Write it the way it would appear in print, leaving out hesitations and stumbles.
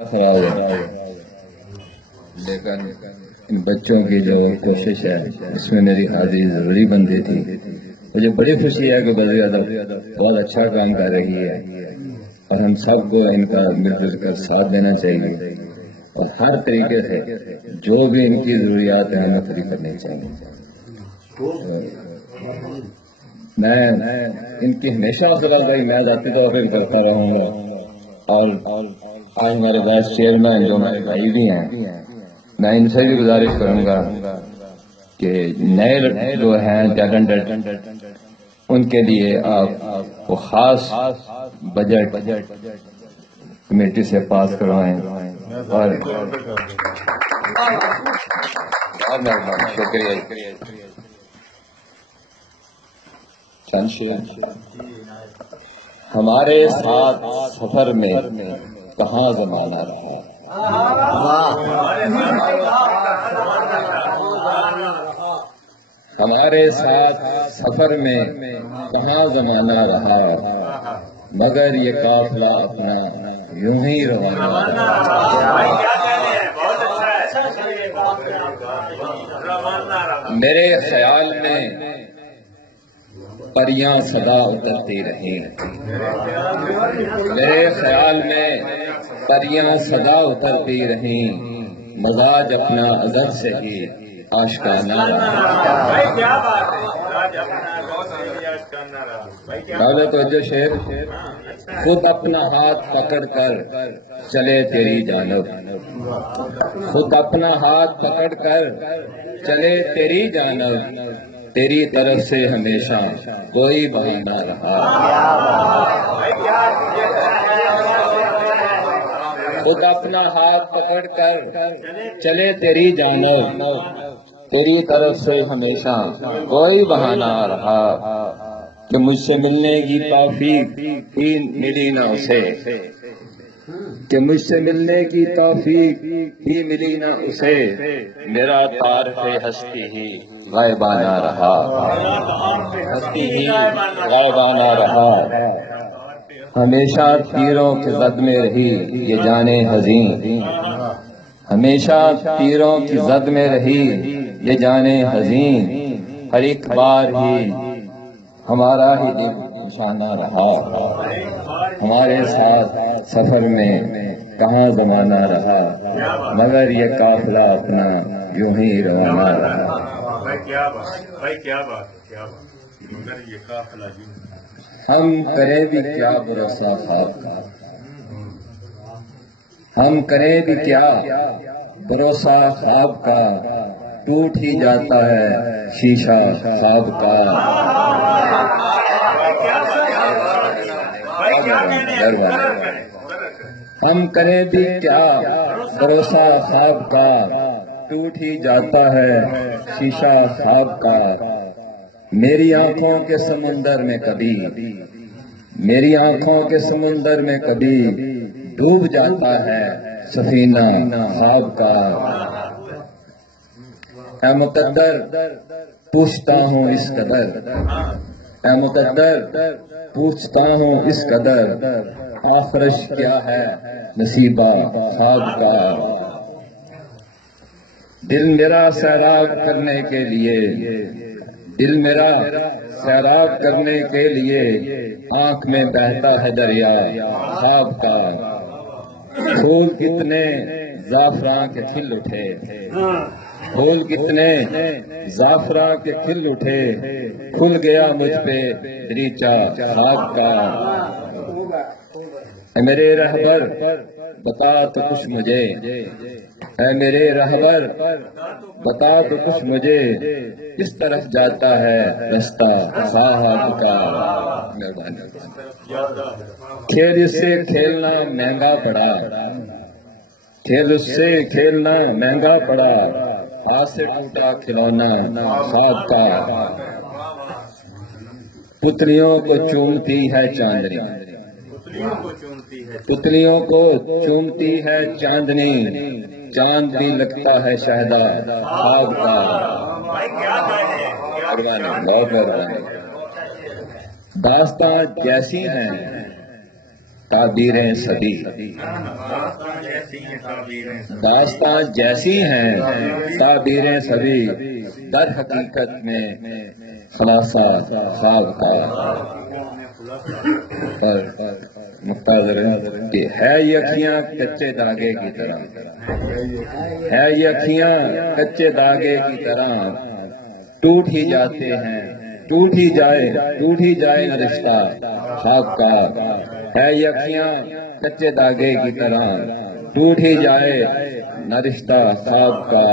خراب ہے، لیکن ان بچوں کی جو کوشش ہے اس میں میری حاضری ضروری بنتی تھی۔ مجھے بڑی خوشی ہے کہ وزیر اعظم بہت اچھا کام کر رہی ہے اور ہم سب کو ان کا مل جل کر ساتھ دینا چاہیے اور ہر طریقے سے جو بھی ان کی ضروریات ہیں ہمیں پوری کرنی چاہیے۔ میں ان کی ہمیشہ حوصلہ افزائی میں ذاتی طور پہ کرتا رہوں گا، اور آج ہمارے وائس چیئرمین جو ہمارے بھائی بھی ہیں، میں ان سے بھی گزارش کروں گا کہ نئے جو ہیں ٹیلنٹڈ ان کے لیے آپ کو خاص بجٹ کمیٹی سے پاس کروائیں اور شکریہ۔ ہمارے ساتھ سفر میں کہاں زمانہ رہا، ہمارے ساتھ سفر میں کہاں زمانہ رہا، مگر یہ قافلہ اپنا یوں ہی روانہ رہا۔ میرے خیال میں پریاں صدا اترتی رہیں، میرے خیال میں پریاں صدا اترتی رہیں، مزاج اپنا ازل سے ہی آشکارا رہا۔ توجہ شیر، خود اپنا ہاتھ پکڑ کر چلے تیری جانب، خود اپنا ہاتھ پکڑ کر چلے تیری جانب، تیری طرف سے ہمیشہ کوئی بہانہ رہا۔ خود اپنا ہاتھ پکڑ کر چلے تیری جانب، تیری طرف سے ہمیشہ کوئی بہانہ رہا، کہ مجھ سے ملنے کی توفیق ہی ملی نہ اسے، کہ مجھ سے ملنے کی توفیق ہی ملی نہ اسے، میرا تعارف ہستی ہی غائبانہ رہا، ہستی ہی غائبانہ رہا، ہمیشہ تیروں کے زد میں رہی یہ جانے حزین، ہمیشہ تیروں کی زد میں رہی یہ جانے حزین، ہر ایک بار ہی ہمارا ہی نشانہ رہا، ہمارے ساتھ سفر میں کہاں زمانہ رہا، مگر یہ قافلہ اپنا یوں ہی روانہ رہا۔ ہم کریں بھی کیا بھروسہ خواب کا، ہم کریں بھی کیا بھروسہ خواب کا، ٹوٹ ہی جاتا ہے شیشہ خواب کا۔ ہم کریں بھی کیا بھروسہ خواب کا، ٹوٹ ہی جاتا ہے شیشہ خواب کا، میری آنکھوں کے سمندر میں کبھی، میری آنکھوں کے سمندر میں کبھی ڈوب جاتا ہے سفینہ خواب کا۔ اے مقدر پوچھتا ہوں اس قدر، اے مقدر پوچھتا ہوں اس قدر، آخرش کیا ہے نصیبہ خواب کا۔ دل میرا سیراب کرنے کے لیے، دل میرا سیراب کرنے کے لیے آنکھ میں بہتا ہے دریا خواب کا، پھول کتنے زعفراں کے کھل اٹھے، پھول کتنے زعفراں کے کھل اٹھے، کھل گیا مجھ پہ دریچہ خواب کا۔ اے میرے رہبر بتا تو کچھ مجھے، اے میرے رہبر بتا تو کچھ مجھے، کس طرف جاتا ہے رستہ خواب کا۔ کھیل اس سے کھیلنا مہنگا پڑا، کھیل اس سے کھیلنا مہنگا پڑا، ہاتھ سے ٹوٹا کھلونا خواب کا۔ پتلیوں کو چومتی ہے چاندنی، پتلیوں کو چومتی ہے چاندنی، چاند بھی لگتا ہے شہدا خواب کا۔ بہت مہربانی۔ داستان جیسی ہیں تعبیریں سبھی، داستان جیسی ہیں تعبیریں سبھی، در حقیقت میں خلاصہ خواب کا مقتضر کہ ہے یہ اکھیاں کچے داغے کی طرح، ہے یہ اکھیاں کچے داغے کی طرح، ٹوٹ ہی جاتے ہیں، ٹوٹ ہی جائے نہ رشتہ خواب کا، ہے یہ اکھیاں کچے داغے کی طرح، ٹوٹ ہی جائے نہ رشتہ خواب کا۔